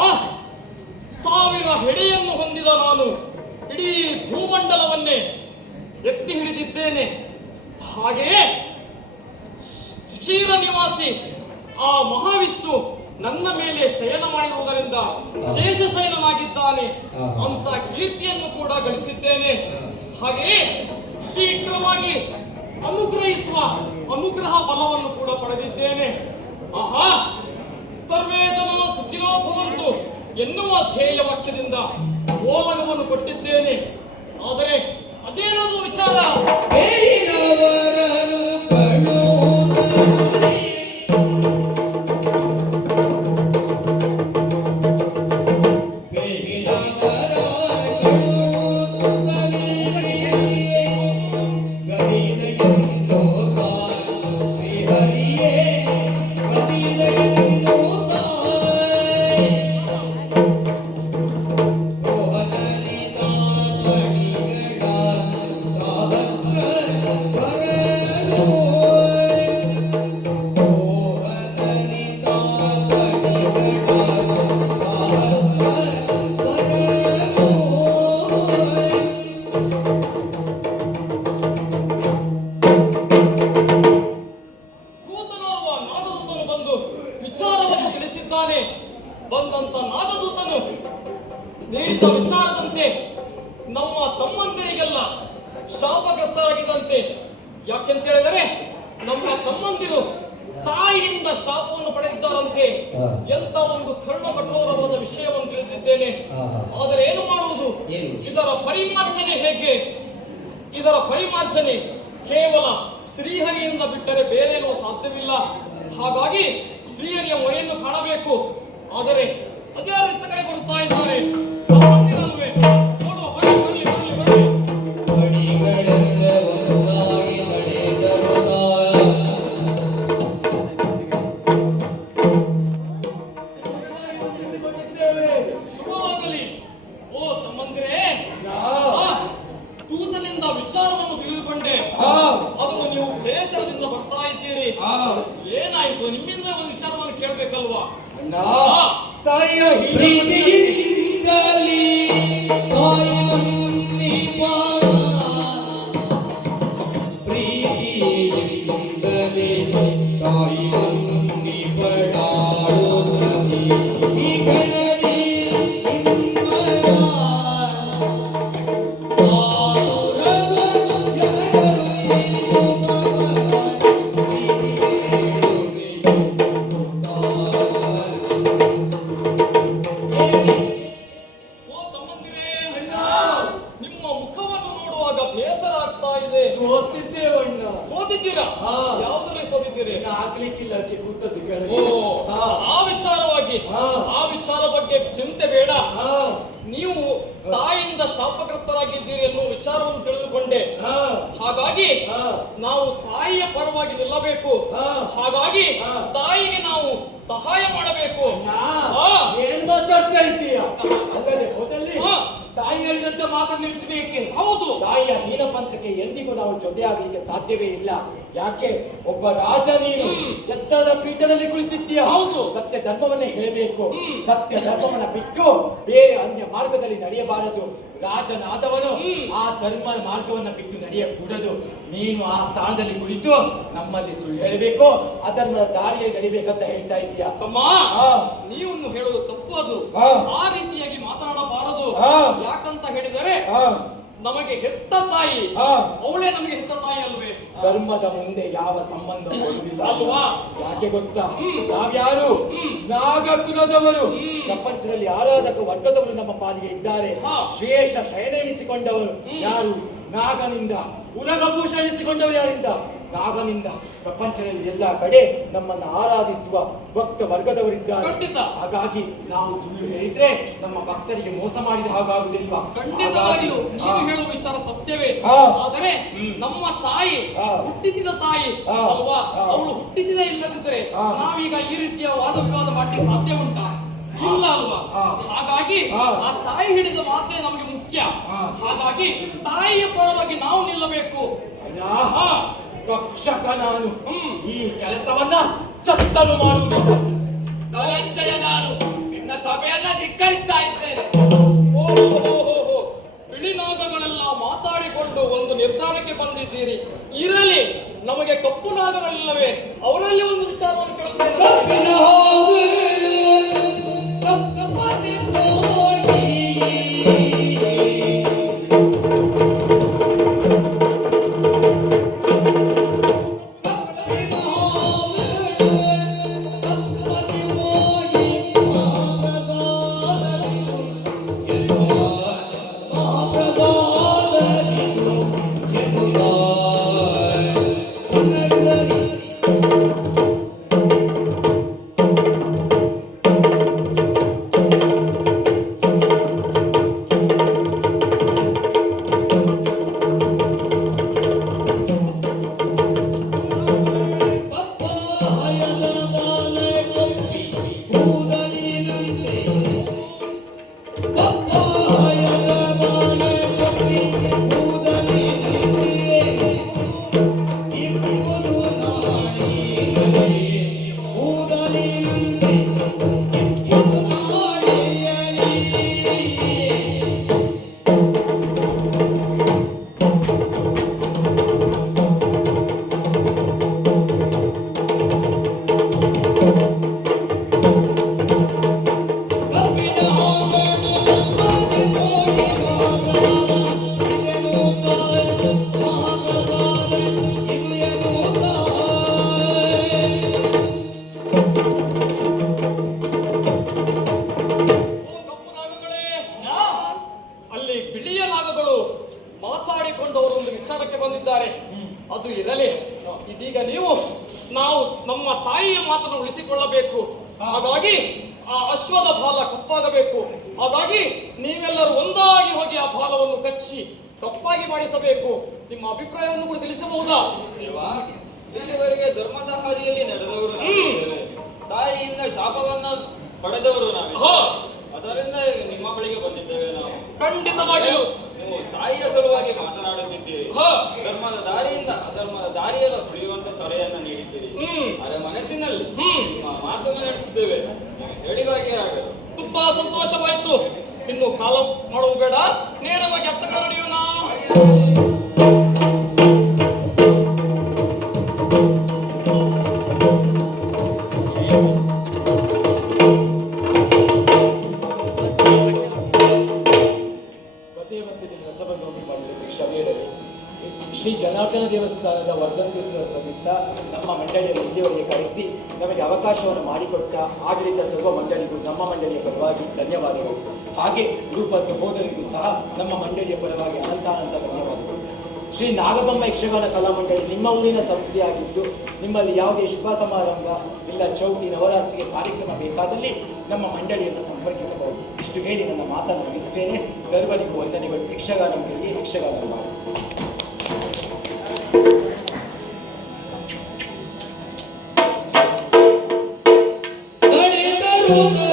ಅಪ್ಪ ಸಾವಿರ ಹೆಡೆಯನ್ನು ಹೊಂದಿದ ನಾನು ಇಡೀ ಭೂಮಂಡಲವನ್ನೇ ಎತ್ತಿ ಹಿಡಿದಿದ್ದೇನೆ. ಹಾಗೆಯೇ ಕ್ಷೀರ ನಿವಾಸಿ ಆ ಮಹಾವಿಷ್ಣು ನನ್ನ ಮೇಲೆ ಶಯನ ಮಾಡಿರುವುದರಿಂದ ಶೇಷ ಶಯನನಾಗಿದ್ದಾನೆ ಅಂತ ಕೀರ್ತಿಯನ್ನು ಕೂಡ ಗಳಿಸಿದ್ದೇನೆ. ಹಾಗೆಯೇ ಶೀಘ್ರವಾಗಿ ಅನುಗ್ರಹಿಸುವ ಅನುಗ್ರಹ ಬಲವನ್ನು ಕೂಡ ಪಡೆದಿದ್ದೇನೆ. ಆಹಾ ಸರ್ವೇ ಜನ ಸುಖಿನೋ ಭವಂತು ಎನ್ನುವ ಧ್ಯೇಯ ವಾಕ್ಯದಿಂದ ಓಲಗವನ್ನು ಕೊಟ್ಟಿದ್ದೇನೆ. ಆದರೆ ಅದೇನದು ವಿಚಾರ? ಮಾತನ್ನು ನಿಲ್ಲಿಸಬೇಕೆ ಹೌದು. ತಾಯಿಯ ಹೀನ ಪಂಥಕ್ಕೆ ಎಂದಿಗೂ ನಾವು ಜೊತೆಯಾಗಲಿಕ್ಕೆ ಸಾಧ್ಯವೇ ಇಲ್ಲ. ಯಾಕೆ? ಒಬ್ಬ ರಾಜ ನೀನು. ಎತ್ತರದ ಪೀಠದಲ್ಲಿ ಕುಳಿತಿದ್ದೀಯ? ಹೌದು. ಸತ್ಯ ಧರ್ಮವನ್ನೇ ಹೇಳಬೇಕು. ಸತ್ಯ ಧರ್ಮವನ್ನ ಬಿಟ್ಟು ಬೇರೆ ಅನ್ಯ ಮಾರ್ಗದಲ್ಲಿ ನಡೆಯಬಾರದು. ರಾಜನಾದವನು ಆ ಧರ್ಮ ಮಾರ್ಗವನ್ನ ಬಿಟ್ಟು ನಡೆಯಕೂಡದು. ನೀನು ಆ ಸ್ಥಾನದಲ್ಲಿ ಕುಳಿತು ನಮ್ಮಲ್ಲಿ ಸುಳ್ಳು ಹೇಳಬೇಕು. ಅಧರ್ಮದ ದಾರಿಯಲ್ಲಿ ನಡಿಬೇಕಂತ ಹೇಳ್ತಾ ಇದೀಯ ತಮ್ಮ ಹಾ. ನೀವು ಹೇಳುವುದು ತಪ್ಪು ಅದು. ಆ ರೀತಿಯಾಗಿ ಮಾತನಾಡಬಾರದು. ಯಾಕಂತ ಹೇಳಿದರೆ ಹಾ. ನಮಗೆ ಹೆತ್ತ ತಾಯಿ ಹಾ. ಅವಳೇ ನಮಗೆ ಹೆತ್ತ ತಾಯಿ ಅಲ್ವೇ? ಧರ್ಮದ ಮುಂದೆ ಯಾವ ಸಂಬಂಧ ಅಲ್ವಾ? ಯಾಕೆ ಗೊತ್ತಾ. ನಾವ್ಯಾರು? ನಾಗಕುಲದವರು. ನಾಗ ಕುಲದವರು ಪ್ರಪಂಚದಲ್ಲಿ ಆರಾಧಕ ವರ್ಗದವರು ನಮ್ಮ ಪಾಲಿಗೆ ಇದ್ದಾರೆ. ಶ್ರೇಷ್ಠ ಶಯನ ಯಾರು? ನಾಗನಿಂದ. ಉಲಗಭೂಷಣಿಸಿಕೊಂಡವರು ಯಾರಿಂದ? ನಾಗನಿಂದ. ಪ್ರಪಂಚದಲ್ಲಿ ಎಲ್ಲ ಕಡೆ ನಮ್ಮನ್ನು ಆರಾಧಿಸುವ ಭಕ್ತ ವರ್ಗದವರಿದ್ದಾರೆ ಖಂಡಿತ. ಹಾಗಾಗಿ ನಾವು ಸುಳ್ಳು ಹೇಳಿದ್ರೆ ನಮ್ಮ ಭಕ್ತರಿಗೆ ಮೋಸ ಮಾಡಿದ ಹಾಗಾಗುವುದಿಲ್ವಾ ಖಂಡಿತವಾಗಿಯೂ ನೀವು. ಹೇಳುವ ವಿಚಾರ ಸತ್ಯವೇ. ಆದರೆ ನಮ್ಮ ತಾಯಿ. ಹುಟ್ಟಿಸಿದ ತಾಯಿ. ಅಲ್ವಾ ಅವಳು ಹುಟ್ಟಿಸಿದ ಇಲ್ಲದಿದ್ದರೆ. ನಾವೀಗ ಈ ರೀತಿಯ ವಾದ ವಿವಾದ ಮಾಡಲಿಕ್ಕೆ ಸಾಧ್ಯ ಉಂಟಾ ಇಲ್ಲ ಅಲ್ವಾ. ಹಾಗಾಗಿ. ಆ ತಾಯಿ ಹಿಡಿದ ಮಾತೇ ನಮಗೆ ಮುಖ್ಯ. ಹಾಗಾಗಿ ತಾಯಿಯ ಪರವಾಗಿ ನಾವು ನಿಲ್ಲಬೇಕು ಭಕ್ಷಕ ನಾನು. ಈ ಕೆಲಸವನ್ನ ಸತ್ತಲು ಮಾಡುವುದಿಲ್ಲ ಧನಂಜಯ ನಾನು ನಿನ್ನ ಸಭೆಯನ್ನ ಧಿಕ್ಕರಿಸ್ತಾ ಇದ್ದೇನೆ. ಬಿಳಿನಾಗಗಳೆಲ್ಲ ಬಿಳಿ ನಾಗಗಳೆಲ್ಲ ಮಾತಾಡಿಕೊಂಡು ಒಂದು ನಿರ್ಧಾರಕ್ಕೆ ಬಂದಿದ್ದೀರಿ. ಇರಲಿ, ನಮಗೆ ಕಪ್ಪು ನಾಗರಲ್ಲವೇ ಅವರಲ್ಲಿ ಒಂದು ಕಪ್ಪಾಗಿ ಮಾಡಿಸಬೇಕು. ನಿಮ್ಮ ಅಭಿಪ್ರಾಯವನ್ನು ಕೂಡ ತಿಳಿಸಬಹುದಾ? ಇಲ್ಲಿವರೆಗೆ ಧರ್ಮದ ಹಾದಿಯಲ್ಲಿ ನಡೆದವರು. ತಾಯಿಯಿಂದ ಶಾಪವನ್ನ ಪಡೆದವರು ನಾವು. ಅದರಿಂದ ನಿಮ್ಮ ಬಳಿಗೆ ಬಂದಿದ್ದೇವೆ ನಾವು. ಖಂಡಿತವಾಗಿಯೂ. ನೀವು ತಾಯಿಯ ಸಲುವಾಗಿ ಮಾತನಾಡುತ್ತಿದ್ದೀರಿ. ಧರ್ಮದ ದಾರಿಯಿಂದ ಅಧರ್ಮದ ದಾರಿಯನ್ನು ತುಳಿಯುವಂತ ಸಲಹೆಯನ್ನ ನೀಡಿದ್ದೀರಿ. ಅದರ ಮನಸ್ಸಿನಲ್ಲಿ ನಿಮ್ಮ ಮಾತನ್ನು ನಡೆಸಿದ್ದೇವೆ. ಹೇಳಿದಾಗೆ ಆಗಲು ತುಂಬಾ ಸಂತೋಷವಾಯ್ತು. ಇನ್ನು ಕಾಲ ಮಾಡುವ ಬೇಡ. ನೇರವಾಗಿ ಹತ್ತ ಶ್ರೀ ಜನಾರ್ದನ ದೇವಸ್ಥಾನದ ವರ್ಧಂತ್ಯುತ್ಸವ ಪ್ರಯುಕ್ತ ನಮ್ಮ ಮಂಡಳಿಯನ್ನು ಇಲ್ಲಿಯವರೆಗೆ ಕರೆಸಿ ನಮಗೆ ಅವಕಾಶವನ್ನು ಮಾಡಿಕೊಟ್ಟ ಆಡಳಿತ ಸರ್ವ ಮಂಡಳಿಗೂ ನಮ್ಮ ಮಂಡಳಿಯ ಪರವಾಗಿ ಧನ್ಯವಾದಗಳು. ಹಾಗೆ ರೂಪ ಸಹೋದರಿಗೂ ಸಹ ನಮ್ಮ ಮಂಡಳಿಯ ಪರವಾಗಿ ಅನಂತಾನಂತ ಧನ್ಯವಾದಗಳು. ಶ್ರೀ ನಾಗಬೊಮ್ಮ ಯಕ್ಷಗಾನ ಕಲಾ ಮಂಡಳಿ ನಿಮ್ಮ ಊರಿನ ಸಂಸ್ಥೆಯಾಗಿದ್ದು, ನಿಮ್ಮಲ್ಲಿ ಯಾವುದೇ ಶುಭ ಸಮಾರಂಭ ಇಲ್ಲ, ಚೌತಿ ನವರಾತ್ರಿಗೆ ಕಾರ್ಯಕ್ರಮ ಬೇಕಾದಲ್ಲಿ ನಮ್ಮ ಮಂಡಳಿಯನ್ನು ಸಂಪರ್ಕಿಸಬಹುದು. ಇಷ್ಟು ಹೇಳಿ ನನ್ನ ಮಾತನ್ನು ಮುಗಿಸುತ್ತೇನೆ. ಸರ್ವರಿಗೂ ವಂದನೆಗಳು. ಯಕ್ಷಗಾನ ಯಕ್ಷಗಾನ ಮಾಡಿ Música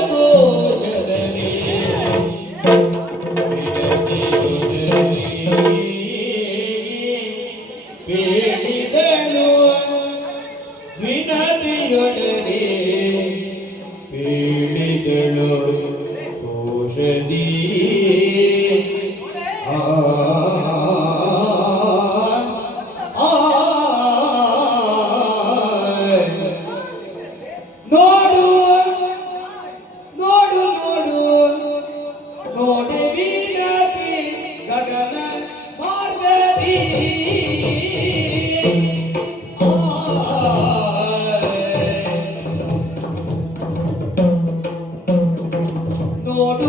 amor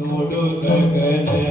ನೋಡು ಗಗನ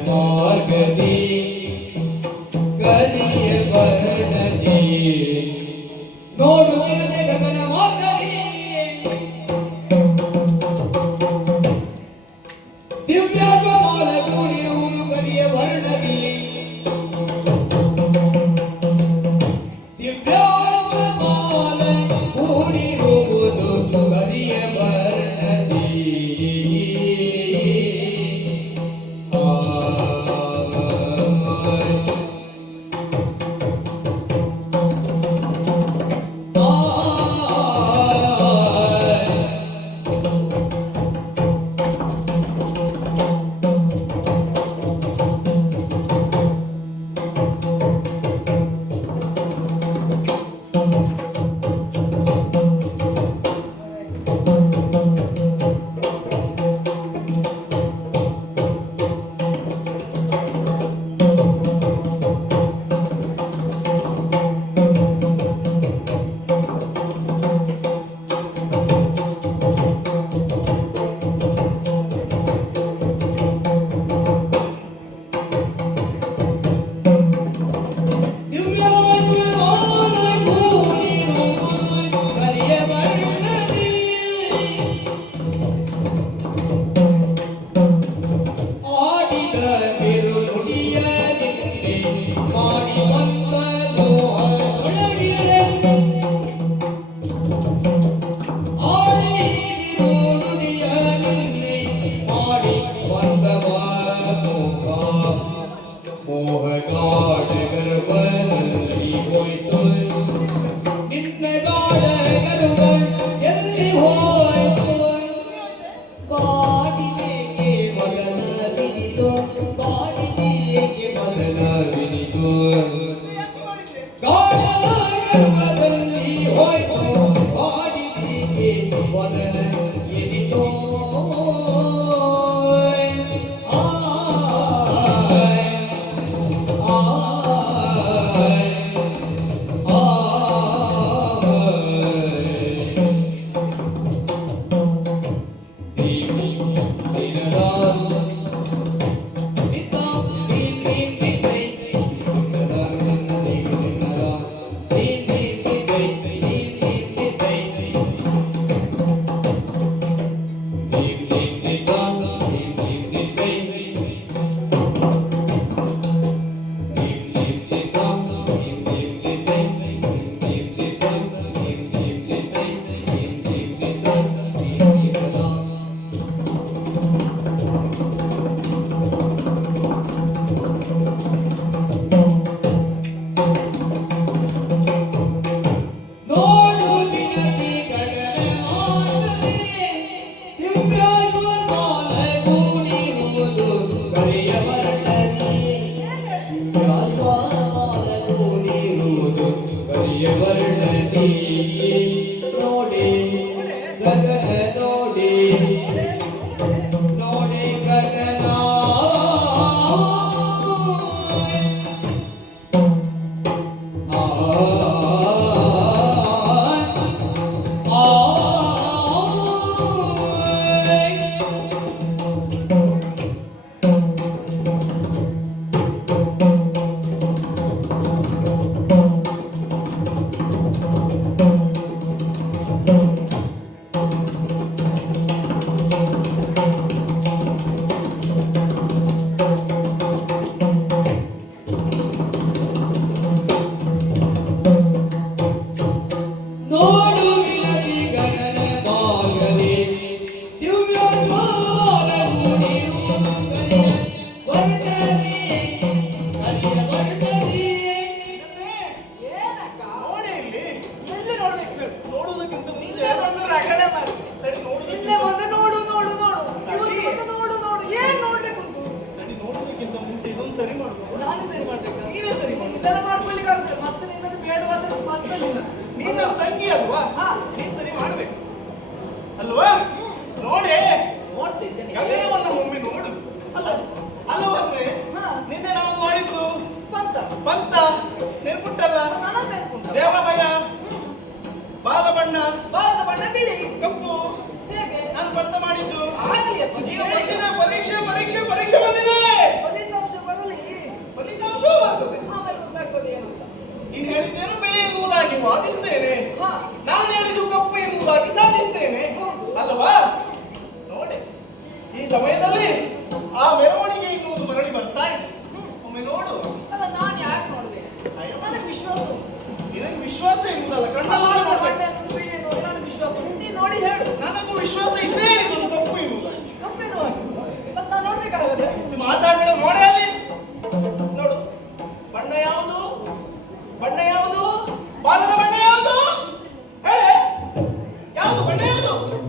나오는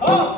어?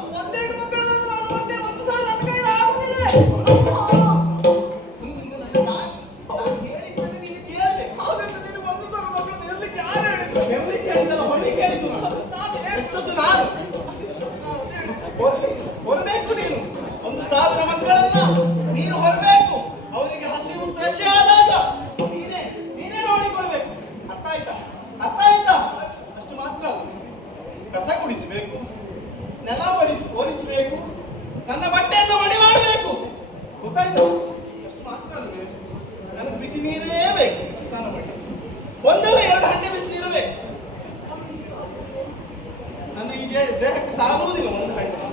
ಸಾಗುವುದಿಲ್ಲ ಒಂದು ಹಂಡೆ